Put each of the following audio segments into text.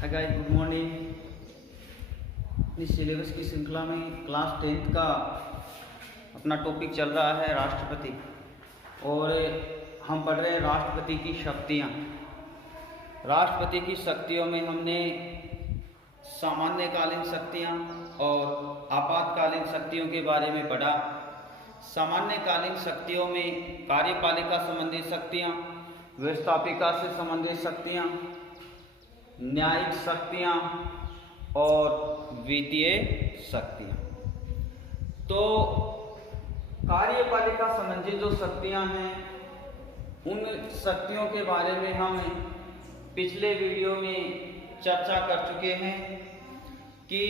Hi guys, good morning. इस syllabus की श्रृंखला में क्लास 10th का अपना टॉपिक चल रहा है राष्ट्रपति, और हम पढ़ रहे हैं राष्ट्रपति की शक्तियाँ। राष्ट्रपति की शक्तियों में हमने सामान्यकालीन शक्तियाँ और आपातकालीन शक्तियों के बारे में पढ़ा। सामान्यकालीन शक्तियों में कार्यपालिका संबंधी शक्तियाँ, व्यवस्थापिका से संबंधित शक्तियाँ, न्यायिक शक्तियाँ और वित्तीय शक्तियाँ। तो कार्यपालिका संबंधी जो शक्तियाँ हैं, उन शक्तियों के बारे में हम पिछले वीडियो में चर्चा कर चुके हैं कि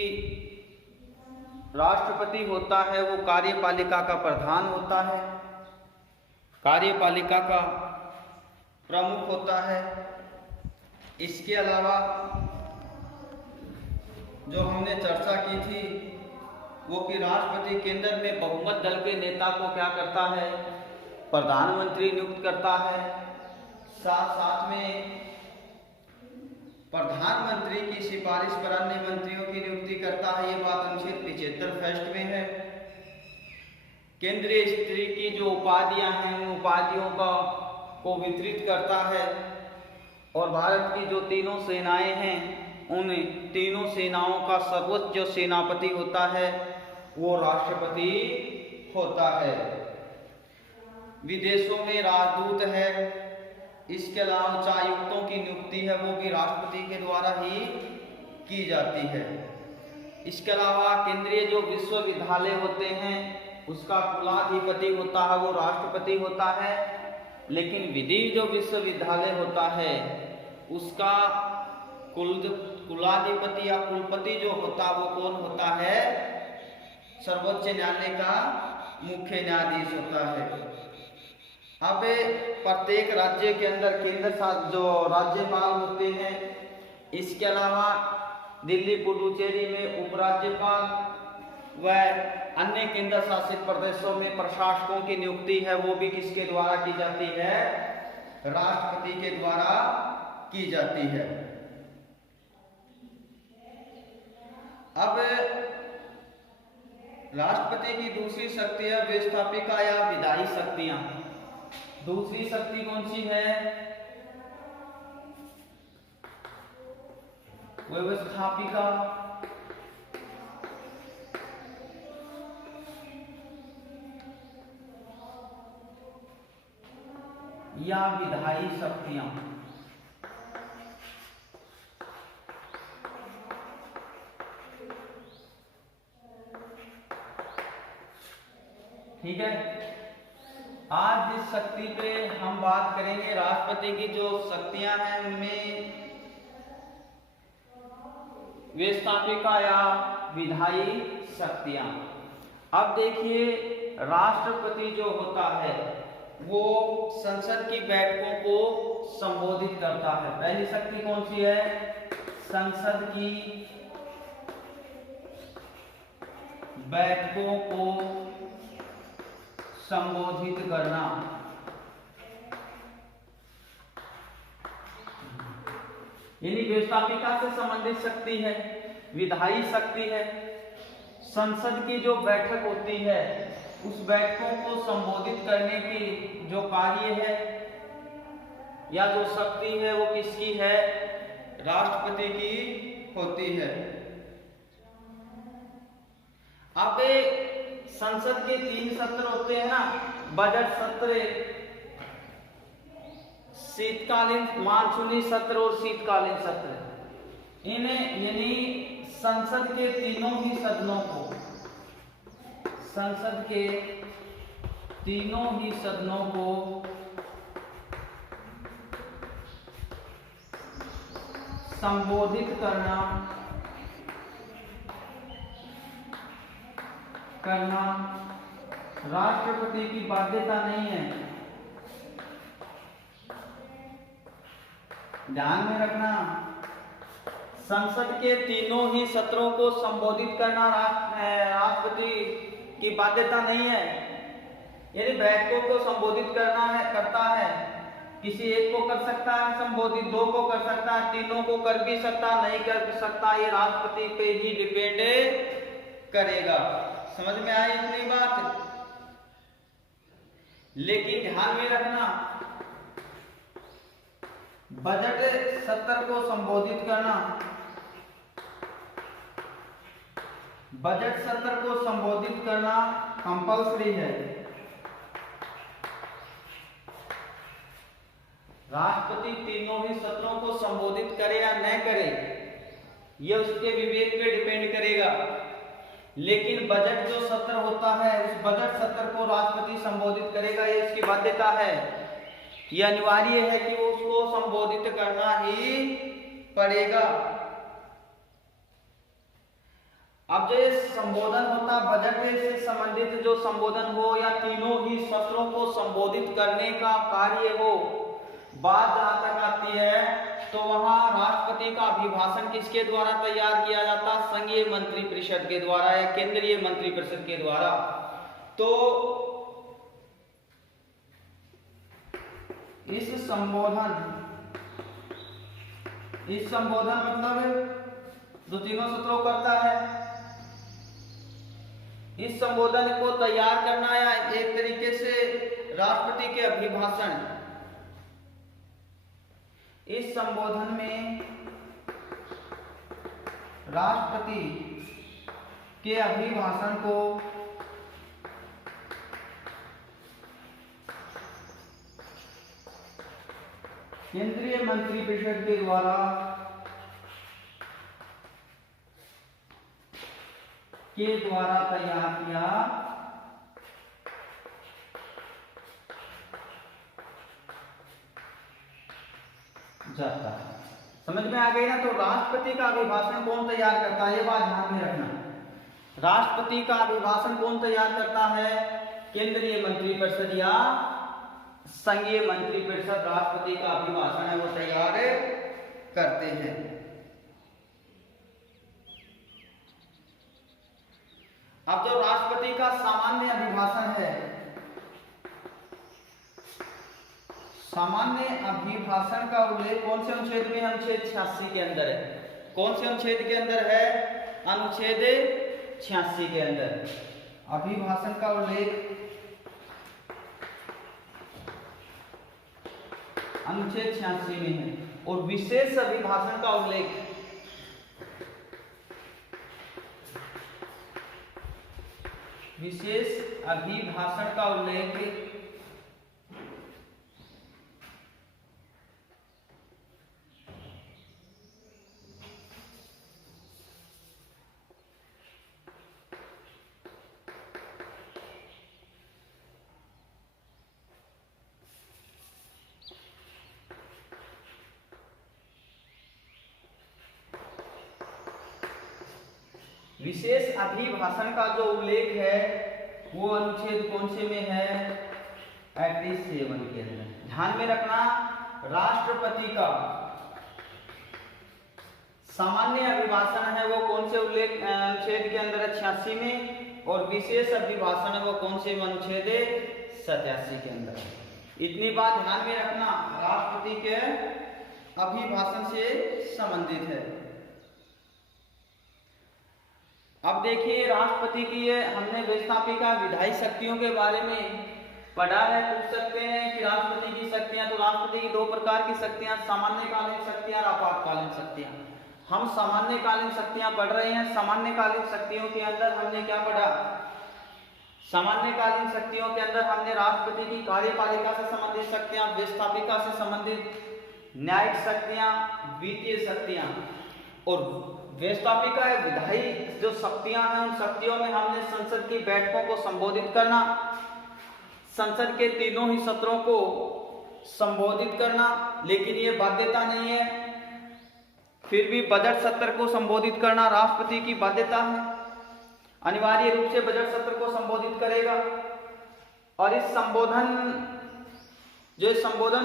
राष्ट्रपति होता है वो कार्यपालिका का प्रधान होता है, कार्यपालिका का प्रमुख होता है। इसके अलावा जो हमने चर्चा की थी वो कि राष्ट्रपति केंद्र में बहुमत दल के नेता को क्या करता है, प्रधानमंत्री नियुक्त करता है। साथ साथ में प्रधानमंत्री की सिफारिश पर अन्य मंत्रियों की नियुक्ति करता है। ये बात अनुच्छेद 75 फर्स्ट में है। केंद्रीय स्त्री की जो उपाधियां हैं, उन उपाधियों को वितरित करता है। और भारत की जो तीनों सेनाएं हैं, उन तीनों सेनाओं का सर्वोच्च जो सेनापति होता है वो राष्ट्रपति होता है। विदेशों में राजदूत है। इसके अलावा उच्चायुक्तों की नियुक्ति है वो भी राष्ट्रपति के द्वारा ही की जाती है। इसके अलावा केंद्रीय जो विश्वविद्यालय होते हैं उसका कुलाधिपति होता है वो राष्ट्रपति होता है। लेकिन विधि जो विश्वविद्यालय होता है उसका कुलाधिपति या कुलपति जो होता है वो कौन होता है, सर्वोच्च न्यायालय का मुख्य न्यायाधीश होता है। अब प्रत्येक राज्य के अंदर केंद्र शासित जो राज्यपाल होते हैं, इसके अलावा दिल्ली पुडुचेरी में उपराज्यपाल व अन्य केंद्र शासित प्रदेशों में प्रशासकों की नियुक्ति है वो भी किसके द्वारा की जाती है, राष्ट्रपति के द्वारा की जाती है। अब राष्ट्रपति की दूसरी शक्ति है व्यवस्थापिका या विधायी शक्तियां। दूसरी शक्ति कौन सी है, व्यवस्थापिका या विधायी शक्तियां। ठीक है, आज जिस शक्ति पे हम बात करेंगे, राष्ट्रपति की जो शक्तियां हैं उनमें व्यवस्थापिका या विधायी शक्तियां। अब देखिए, राष्ट्रपति जो होता है वो संसद की बैठकों को संबोधित करता है। पहली शक्ति कौन सी है, संसद की बैठकों को संबोधित करना। यानी व्यवस्थापिका से संबंधित शक्ति है, विधायी शक्ति है। संसद की जो बैठक होती है उस बैठकों को संबोधित करने की जो कार्य है या जो शक्ति है वो किसकी है, राष्ट्रपति की होती है। अब संसद के 3 सत्र होते हैं ना, बजट सत्र, शीतकालीन मानसूनी सत्र और शीतकालीन सत्र। इन्हें यानी संसद के तीनों ही सदनों को, संसद के तीनों ही सदनों को संबोधित करना राष्ट्रपति की बाध्यता नहीं है। ध्यान में रखना, संसद के तीनों ही सत्रों को संबोधित करना राष्ट्रपति की बाध्यता नहीं है। यदि बैठकों को संबोधित करता है किसी एक को कर सकता है संबोधित, दो को कर सकता है, तीनों को कर भी सकता, नहीं कर सकता, ये राष्ट्रपति पे ही डिपेंड करेगा। समझ में आई इतनी बात? लेकिन ध्यान में रखना, बजट सत्र को संबोधित करना, बजट सत्र को संबोधित करना कंपल्सरी है। राष्ट्रपति तीनों ही सत्रों को संबोधित करे या न करे, यह उसके विवेक पे डिपेंड करेगा। लेकिन बजट जो सत्र होता है, उस बजट सत्र को राष्ट्रपति संबोधित करेगा, ये उसकी बाध्यता है, यह अनिवार्य है कि वो उसको संबोधित करना ही पड़ेगा। अब जो संबोधन होता, बजट से संबंधित जो संबोधन हो या तीनों ही सत्रों को संबोधित करने का कार्य हो, बात जहां तक आती है तो वहां राष्ट्रपति का अभिभाषण किसके द्वारा तैयार किया जाता? संघीय मंत्रिपरिषद के द्वारा या केंद्रीय मंत्रिपरिषद के द्वारा। तो इस संबोधन मतलब जो तीनों सत्रों करता है, इस संबोधन को तैयार करना या एक तरीके से राष्ट्रपति के अभिभाषण, इस संबोधन में राष्ट्रपति के अभिभाषण को केंद्रीय मंत्रिपरिषद के द्वारा तैयार किया जाता है। समझ में आ गई ना? तो राष्ट्रपति का अभिभाषण कौन तैयार करता है, ये बात ध्यान में रखना। राष्ट्रपति का अभिभाषण कौन तैयार करता है? केंद्रीय मंत्रिपरिषद या संघीय मंत्रिपरिषद राष्ट्रपति का अभिभाषण है वो तैयार करते हैं। अब जो राष्ट्रपति का सामान्य अभिभाषण है, सामान्य अभिभाषण का उल्लेख कौन से अनुच्छेद में? अनुच्छेद 86 के अंदर है। कौन से अनुच्छेद के अंदर है? अनुच्छेद 86 के अंदर अभिभाषण का उल्लेख अनुच्छेद 86 में है। और विशेष अभिभाषण का उल्लेख विशेष अभिभाषण का जो उल्लेख है वो अनुच्छेद कौन से में है? 87 के अंदर। ध्यान में रखना, राष्ट्रपति का सामान्य अभिभाषण है वो कौन से उल्लेख अनुच्छेद के अंदर है? 86 में। और विशेष अभिभाषण है वो कौन से में? अनुच्छेद 87 के अंदर। इतनी बात ध्यान में रखना, राष्ट्रपति के अभिभाषण से संबंधित है। अब देखिए, राष्ट्रपति की ये हमने व्यवस्थापिका विधायी शक्तियों के बारे में पढ़ा है। पूछ सकते हैं कि राष्ट्रपति की शक्तियां, तो राष्ट्रपति की दो प्रकार की शक्तियां, सामान्यकालीन शक्तियां और आपातकालीन शक्तियां। हम सामान्यकालीन शक्तियां पढ़ रहे हैं। सामान्यकालीन शक्तियों के अंदर हमने क्या पढ़ा? सामान्यकालीन शक्तियों के अंदर हमने राष्ट्रपति की कार्यपालिका से संबंधित शक्तियां, व्यवस्थापिका से संबंधित न्यायिक शक्तियां, वित्तीय शक्तियां, और व्यवस्थापिका या विधायी जो शक्तियां हैं उन शक्तियों में हमने संसद की बैठकों को संबोधित करना, संसद के तीनों ही सत्रों को संबोधित करना, लेकिन ये बाध्यता नहीं है। फिर भी बजट सत्र को संबोधित करना राष्ट्रपति की बाध्यता है, अनिवार्य रूप से बजट सत्र को संबोधित करेगा। और इस संबोधन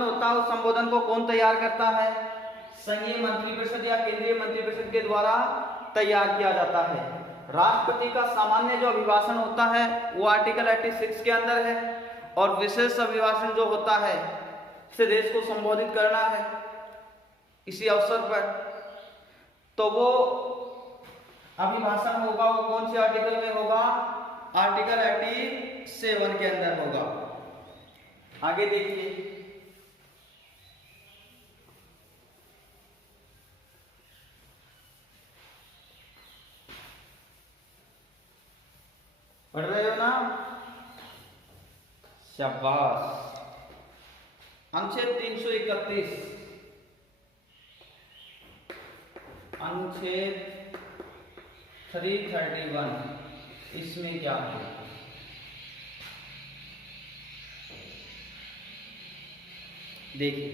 होता है, उस संबोधन को कौन तैयार करता है? संघीय मंत्रिपरिषद या केंद्रीय मंत्रिपरिषद के द्वारा तैयार किया जाता है। राष्ट्रपति का सामान्य जो अभिभाषण होता है वो आर्टिकल 86 के अंदर है, और विशेष अभिभाषण जो होता है से देश को संबोधित करना है इसी अवसर पर, तो वो अभिभाषण होगा वो कौन से आर्टिकल में होगा? आर्टिकल 87 के अंदर होगा। आगे देखिए, पढ़ रहे हो ना? शाबाश। अनुच्छेद 331, अनुच्छेद 331 इसमें क्या है? देखिए,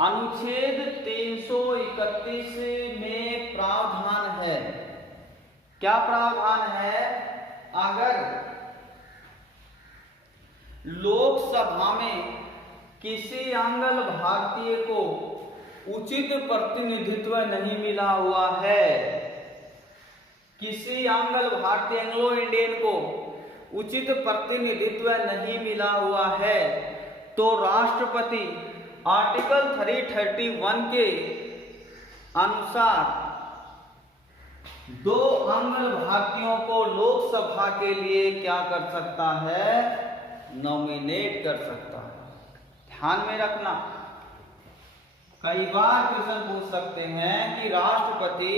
अनुच्छेद 331 में प्रावधान है। क्या प्रावधान है? अगर लोकसभा में किसी आंग्ल भारतीय को उचित प्रतिनिधित्व नहीं मिला हुआ है, किसी आंग्ल भारतीय एंग्लो इंडियन को उचित प्रतिनिधित्व नहीं मिला हुआ है, तो राष्ट्रपति आर्टिकल 331 के अनुसार 2 आंग्ल भारतीयों को लोकसभा के लिए क्या कर सकता है? नॉमिनेट कर सकता है। ध्यान में रखना, कई बार क्वेश्चन पूछ सकते हैं कि राष्ट्रपति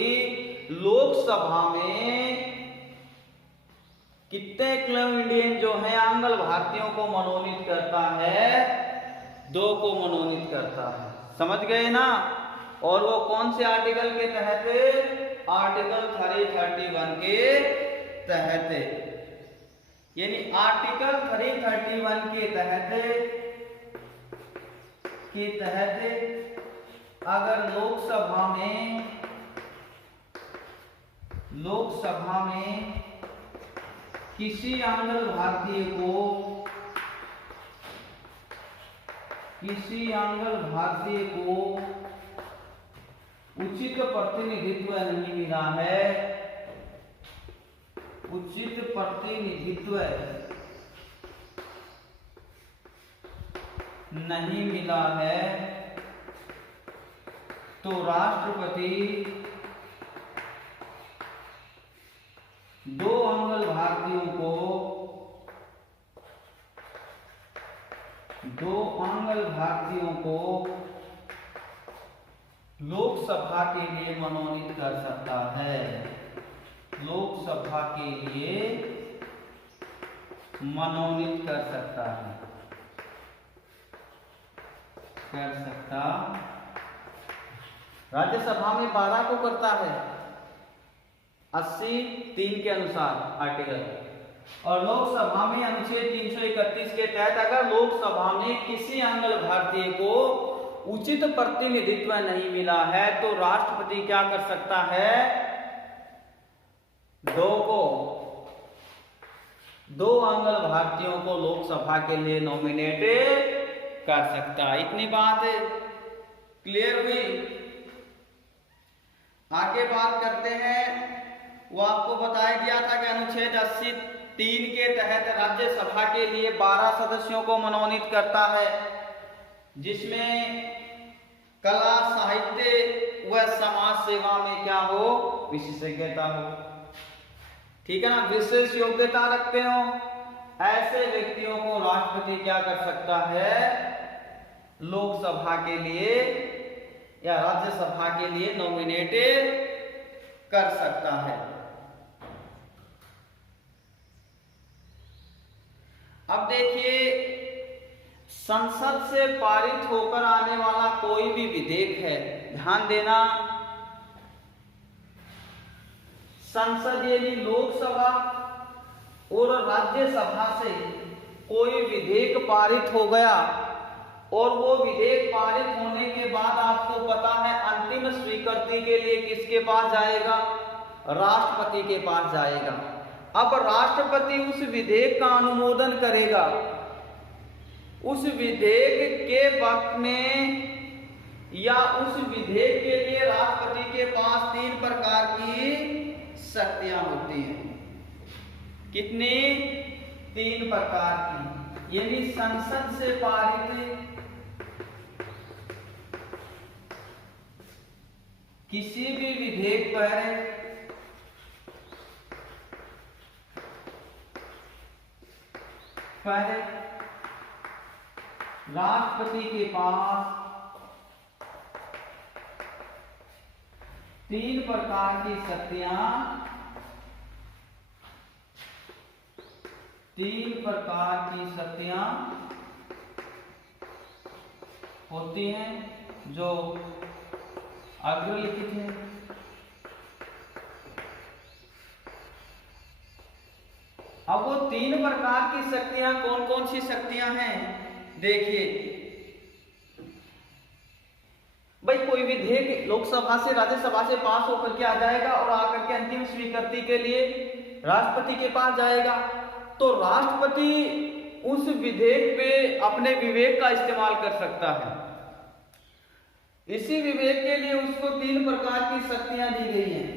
लोकसभा में कितने एंग्लो इंडियन जो है आंग्ल भारतीयों को मनोनीत करता है? 2 को मनोनीत करता है। समझ गए ना? और वो कौन से आर्टिकल के तहत? आर्टिकल 331 के तहत। यानी आर्टिकल 331 के तहत अगर लोकसभा में किसी आंग्ल भारतीय को उचित प्रतिनिधित्व नहीं मिला है, उचित प्रतिनिधित्व नहीं मिला है, तो राष्ट्रपति 2 आंग्ल भारतीयों को लोकसभा के लिए मनोनीत कर सकता है। लोकसभा के लिए मनोनीत कर सकता है, राज्यसभा में 12 को करता है 80(3) के अनुसार आर्टिकल, और लोकसभा में अनुच्छेद 331 के तहत अगर लोकसभा में किसी आंग्ल भारतीय को उचित प्रतिनिधित्व नहीं मिला है, तो राष्ट्रपति क्या कर सकता है? 2 आंग्ल भारतीयों को लोकसभा के लिए नॉमिनेट कर सकता है। इतनी बात क्लियर हुई? आगे बात करते हैं। वो आपको बताया गया था कि अनुच्छेद 80(3) के तहत राज्यसभा के लिए 12 सदस्यों को मनोनीत करता है, जिसमें कला, साहित्य व समाज सेवा में क्या हो? विशेषज्ञता हो। ठीक है ना? विशेष योग्यता रखते हो ऐसे व्यक्तियों को राष्ट्रपति क्या कर सकता है? लोकसभा के लिए या राज्यसभा के लिए नॉमिनेट कर सकता है। अब देखिए, संसद से पारित होकर आने वाला कोई भी विधेयक है, ध्यान देना, संसद यानी लोकसभा और राज्यसभा से कोई विधेयक पारित हो गया, और वो विधेयक पारित होने के बाद आपको पता है अंतिम स्वीकृति के लिए किसके पास जाएगा? राष्ट्रपति के पास जाएगा। अब राष्ट्रपति उस विधेयक का अनुमोदन करेगा। उस विधेयक के वक्त में या उस विधेयक के लिए राष्ट्रपति के पास 3 प्रकार की शक्तियां होती हैं। कितनी? 3 प्रकार की। यानी संसद से पारित किसी भी विधेयक पर राष्ट्रपति के पास 3 प्रकार की शक्तियां होती हैं जो अग्रलिखित है। अब वो 3 प्रकार की शक्तियां कौन कौन सी शक्तियां हैं, देखिए भाई, कोई विधेयक लोकसभा से राज्यसभा से पास होकर के आ जाएगा और आकर के अंतिम स्वीकृति के लिए राष्ट्रपति के पास जाएगा, तो राष्ट्रपति उस विधेयक पे अपने विवेक का इस्तेमाल कर सकता है। इसी विवेक के लिए उसको 3 प्रकार की शक्तियां दी गई हैं।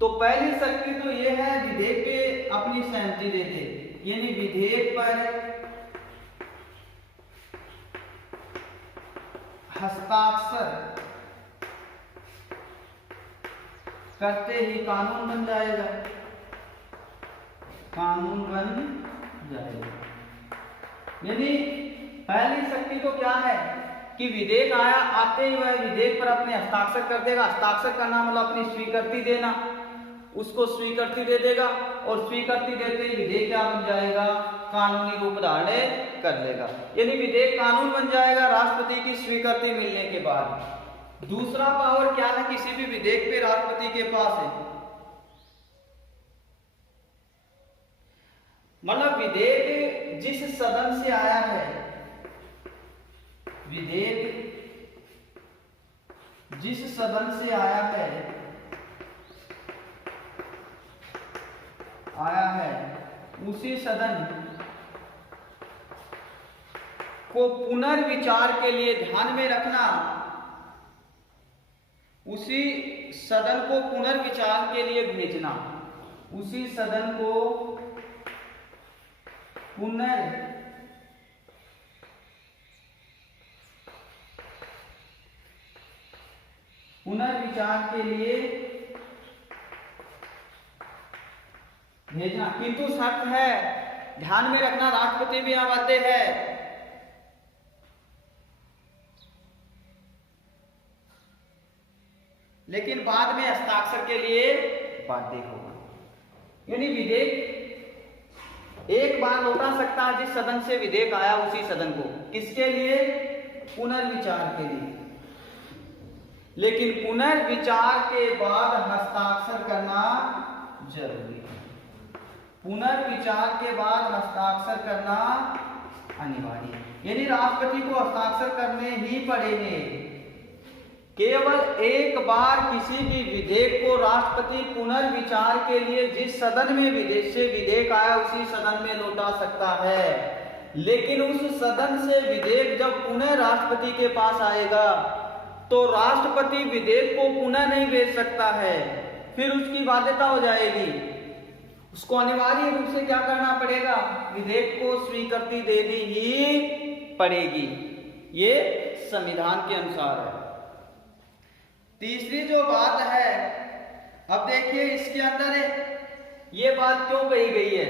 तो पहली शक्ति तो यह है विधेयक पे अपनी सहमति दे दे, यानी विधेयक पर हस्ताक्षर करते ही कानून बन जाएगा, यानी पहली शक्ति तो क्या है कि विधेयक आते ही वह विधेयक पर अपने हस्ताक्षर कर देगा। हस्ताक्षर करना मतलब अपनी स्वीकृति देना, उसको स्वीकृति दे देगा और स्वीकृति देते ही विधेयक क्या बन जाएगा, कानूनी रूप धारण कर लेगा, यानी विधेयक कानून बन जाएगा राष्ट्रपति की स्वीकृति मिलने के बाद। दूसरा पावर क्या है किसी भी विधेयक पे राष्ट्रपति के पास है, मतलब विधेयक जिस सदन से आया है, विधेयक जिस सदन से आया है उसी सदन को पुनर्विचार के लिए, ध्यान में रखना, उसी सदन को पुनर्विचार के लिए भेजना, उसी सदन को पुनर्विचार के लिए भेजना, किंतु शर्त है, ध्यान में रखना, राष्ट्रपति भी यहां बाध्य है। लेकिन बाद में हस्ताक्षर के लिए बाध्य होगा, यानी विधेयक एक बार लौटा सकता है जिस सदन से विधेयक आया उसी सदन को, किसके लिए, पुनर्विचार के लिए। लेकिन पुनर्विचार के बाद हस्ताक्षर करना जरूरी है, पुनर्विचार के बाद हस्ताक्षर करना अनिवार्य है, यानी राष्ट्रपति को हस्ताक्षर करने ही पड़ेंगे। केवल एक बार किसी भी विधेयक को राष्ट्रपति पुनर्विचार के लिए जिस सदन में विदेश से विधेयक आया उसी सदन में लौटा सकता है, लेकिन उस सदन से विधेयक जब पुनः राष्ट्रपति के पास आएगा तो राष्ट्रपति विधेयक को पुनः नहीं भेज सकता है, फिर उसकी बाध्यता हो जाएगी, उसको अनिवार्य रूप से क्या करना पड़ेगा, विधेयक को स्वीकृति देनी ही पड़ेगी, ये संविधान के अनुसार है। तीसरी जो बात है, अब देखिए इसके अंदर ये बात क्यों कही गई है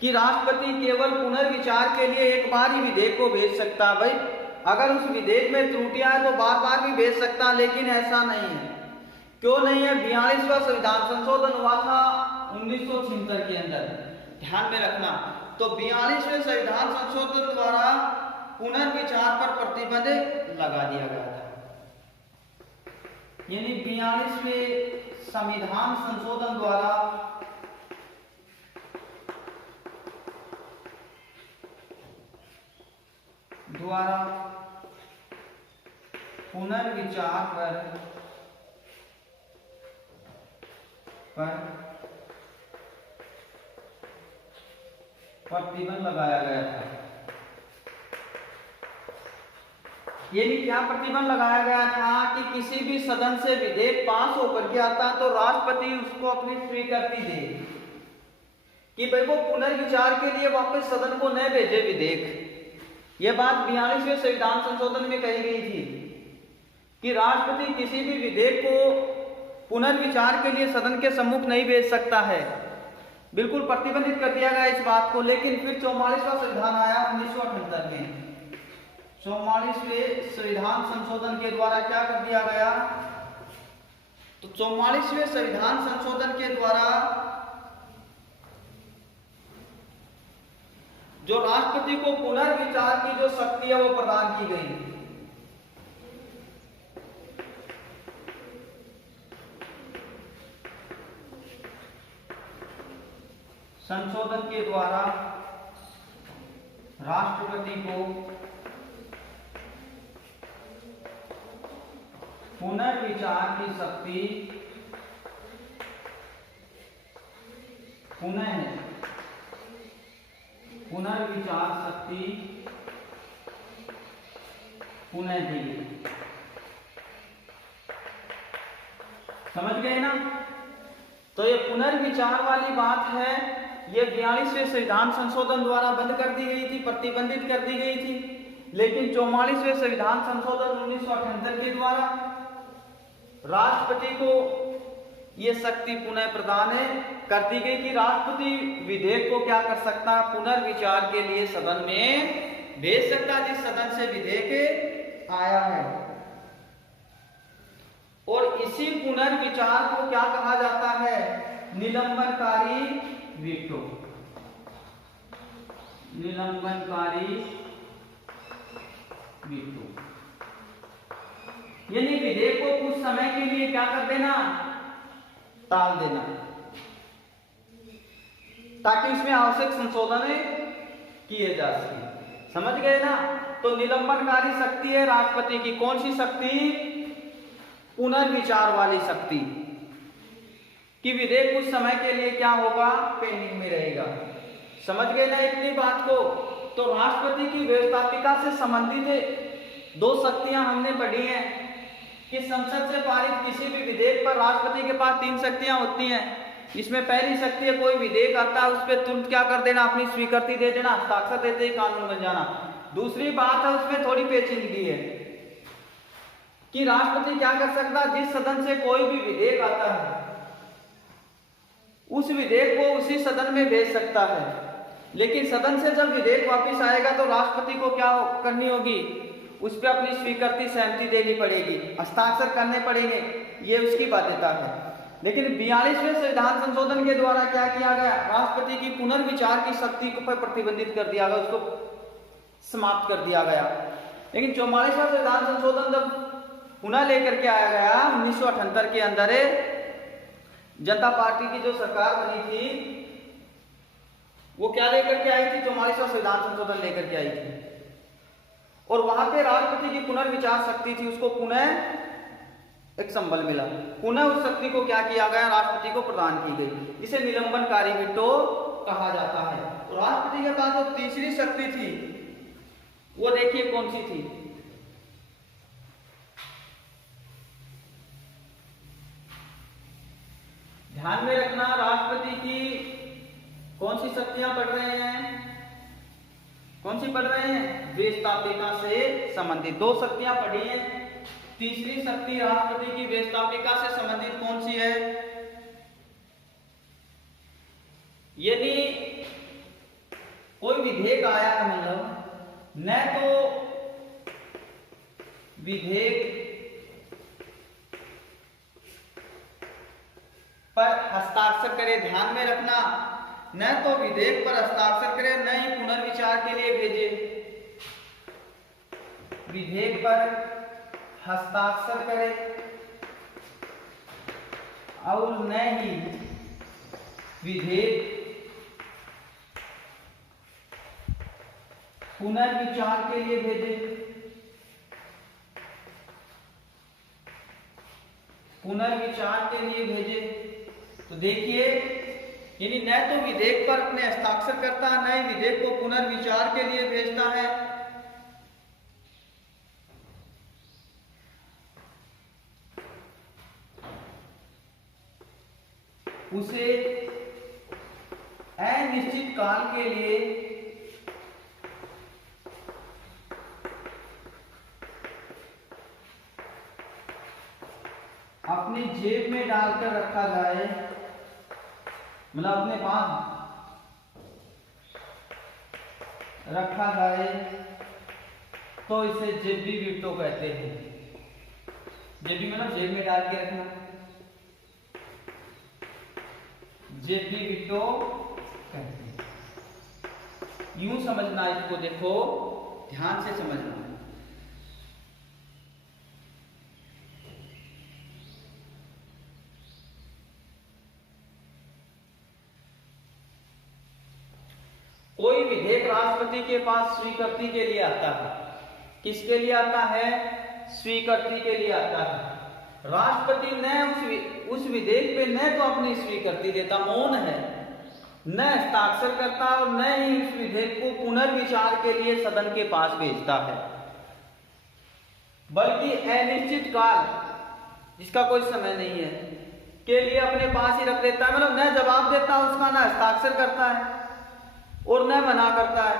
कि राष्ट्रपति केवल पुनर्विचार के लिए एक बार ही विधेयक को भेज सकता है। भाई अगर उस विधेयक में त्रुटियां हैं तो बार बार भी भेज सकता, लेकिन ऐसा नहीं है। क्यों नहीं है? 42वां संविधान संशोधन हुआ था 1976 के अंदर, ध्यान में रखना। तो 42वें संविधान संशोधन द्वारा पुनर्विचार पर प्रतिबंध लगा दिया गया था, यानी 42वें संविधान संशोधन द्वारा पुनर्विचार पर प्रतिबंध लगाया गया था। यानी क्या प्रतिबंध लगाया गया था कि किसी भी सदन से विधेयक पास होकर के आता तो राष्ट्रपति उसको अपनी स्वीकृति दे कि भाई वो पुनर्विचार के लिए वापस सदन को न भेजे विधेयक। यह बात 42वें संविधान संशोधन में कही गई थी कि राष्ट्रपति किसी भी विधेयक को पुनर्विचार के लिए सदन के सम्मुख नहीं भेज सकता है, बिल्कुल प्रतिबंधित कर दिया गया इस बात को। लेकिन फिर 44वां संविधान आया 1978 में। 44वें संविधान संशोधन के द्वारा क्या कर दिया गया, तो 44वें संविधान संशोधन के द्वारा जो राष्ट्रपति को पुनर्विचार की जो शक्ति है वो प्रदान की गई। संशोधन के द्वारा राष्ट्रपति को पुनर्विचार की शक्ति पुनर्विचार शक्ति पुनः दी। समझ गए ना? तो ये पुनर्विचार वाली बात है, ये 42वें संविधान संशोधन द्वारा बंद कर दी गई थी, प्रतिबंधित कर दी गई थी। लेकिन 44वें संविधान संशोधन 1978 के द्वारा राष्ट्रपति को ये शक्ति पुनः प्रदान कर दी गई कि राष्ट्रपति विधेयक को क्या कर सकता, पुनर्विचार के लिए सदन में भेज सकता, जिस सदन से विधेयक आया है। और इसी पुनर्विचार को क्या कहा जाता है, निलंबनकारी वीटो। निलंबनकारी वीटो यानी विधेयक को कुछ समय के लिए क्या कर देना, टाल देना, ताकि उसमें आवश्यक संशोधन किए जा सके। समझ गए ना? तो निलंबनकारी शक्ति है राष्ट्रपति की। कौन सी शक्ति? पुनर्विचार वाली शक्ति, कि विधेयक कुछ समय के लिए क्या होगा, पेंडिंग में रहेगा। समझ गए ना इतनी बात को? तो राष्ट्रपति की व्यवस्थापिका से संबंधित दो शक्तियां हमने पढ़ी हैं कि संसद से पारित किसी भी विधेयक पर राष्ट्रपति के पास 3 शक्तियां होती हैं। इसमें पहली शक्ति है, कोई विधेयक आता है उस पर तुरंत क्या कर देना, अपनी स्वीकृति दे देना, हस्ताक्षर देते ही कानून बन जाना। दूसरी बात है, उसमें थोड़ी पेचीदगी है कि राष्ट्रपति क्या कर सकता, जिस सदन से कोई भी विधेयक आता है उस विधेयक को उसी सदन में भेज सकता है। लेकिन सदन से जब विधेयक वापस आएगा तो राष्ट्रपति को क्या करनी होगी, उस पर अपनी स्वीकृति सहमति देनी पड़ेगी, हस्ताक्षर करने पड़ेंगे, ये उसकी बाध्यता है। लेकिन 42वें संविधान संशोधन के द्वारा क्या किया गया, राष्ट्रपति की पुनर्विचार की शक्ति को पर प्रतिबंधित कर दिया गया, उसको समाप्त कर दिया गया। लेकिन 44वां संविधान संशोधन जब पुनः लेकर के आया गया 1978 के अंदर, जनता पार्टी की जो सरकार बनी थी वो क्या लेकर के आई थी, 44वां संविधान संशोधन लेकर के आई थी। और वहां पे राष्ट्रपति की पुनर्विचार शक्ति थी, उसको पुनः एक संबल मिला, पुनः उस शक्ति को क्या किया गया, राष्ट्रपति को प्रदान की गई। इसे निलंबनकारी वीटो कहा जाता है। तो राष्ट्रपति के पास जो तीसरी शक्ति थी वो देखिए कौन सी थी, ध्यान में रखना। राष्ट्रपति की कौन सी शक्तियां पढ़ रहे हैं, कौन सी पढ़ रहे हैं, व्यवस्थापिका से संबंधित 2 शक्तियां पढ़ी हैं। तीसरी शक्ति राष्ट्रपति की व्यवस्थापिका से संबंधित कौन सी है, यदि कोई विधेयक आया है, मतलब न तो विधेयक पर हस्ताक्षर करे, ध्यान में रखना, न तो विधेयक पर हस्ताक्षर करे, न ही पुनर्विचार के लिए भेजे। विधेयक पर हस्ताक्षर करे और न ही विधेयक पुनर्विचार के लिए भेजे। पुनर्विचार के लिए भेजे तो देखिए, यानी न तो विधेयक पर अपने हस्ताक्षर करता है, न ही विधेयक को पुनर्विचार के लिए भेजता है। उसे अनिश्चित काल के लिए अपनी जेब में में डालकर रखा जाए, मतलब अपने पास रखा जाए, तो इसे जेबी वीटो कहते हैं। जेबी मतलब जेब में डाल के रखना, जेबी वीटो कहते हैं। यूं समझना इसको, देखो ध्यान से समझना। कोई विधेयक राष्ट्रपति के पास स्वीकृति के लिए आता है। किसके लिए आता है? स्वीकृति के लिए आता है। राष्ट्रपति न उस विधेयक पे न तो अपनी स्वीकृति देता, मौन है, न हस्ताक्षर करता और न ही उस विधेयक को पुनर्विचार के लिए सदन के पास भेजता है, बल्कि अनिश्चित काल, जिसका कोई समय नहीं है, के लिए अपने पास ही रख लेता है। मतलब न जवाब देता उसका, न हस्ताक्षर करता है और न मना करता है,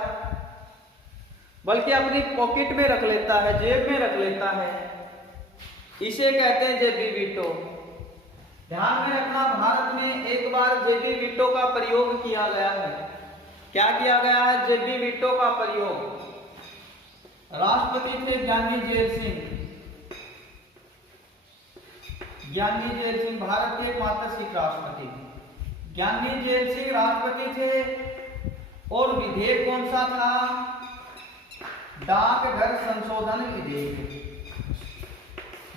बल्कि अपनी पॉकेट में रख लेता है, जेब में रख लेता है। इसे कहते हैं जेबी वीटो। ध्यान में रखना, भारत में एक बार जेबी वीटो का प्रयोग किया गया है। क्या किया गया है? जेबी वीटो का प्रयोग। राष्ट्रपति थे ज्ञानी जेल सिंह। ज्ञानी जेल सिंह भारत के मातृश्री राष्ट्रपति, ज्ञानी जेल सिंह राष्ट्रपति थे। और विधेयक कौन सा था? डाकघर संशोधन विधेयक।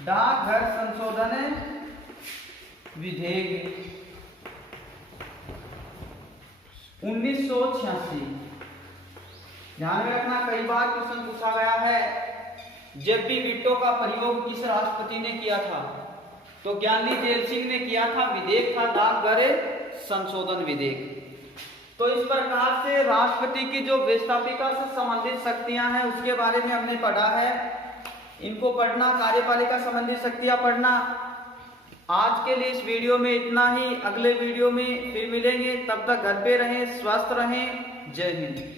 डाकघर संशोधन विधेयक 1986। ध्यान में रखना, कई बार क्वेश्चन पूछा गया है जेबी वीटो का प्रयोग किस राष्ट्रपति ने किया था? तो ज्ञानी जेल सिंह ने किया था। विधेयक था डाकघर संशोधन विधेयक। तो इस प्रकार से राष्ट्रपति की जो व्यवस्थापिका से संबंधित शक्तियां हैं उसके बारे में हमने पढ़ा है। इनको पढ़ना, कार्यपालिका संबंधी शक्तियां पढ़ना। आज के लिए इस वीडियो में इतना ही। अगले वीडियो में फिर मिलेंगे, तब तक घर पे रहें, स्वस्थ रहें। जय हिंद।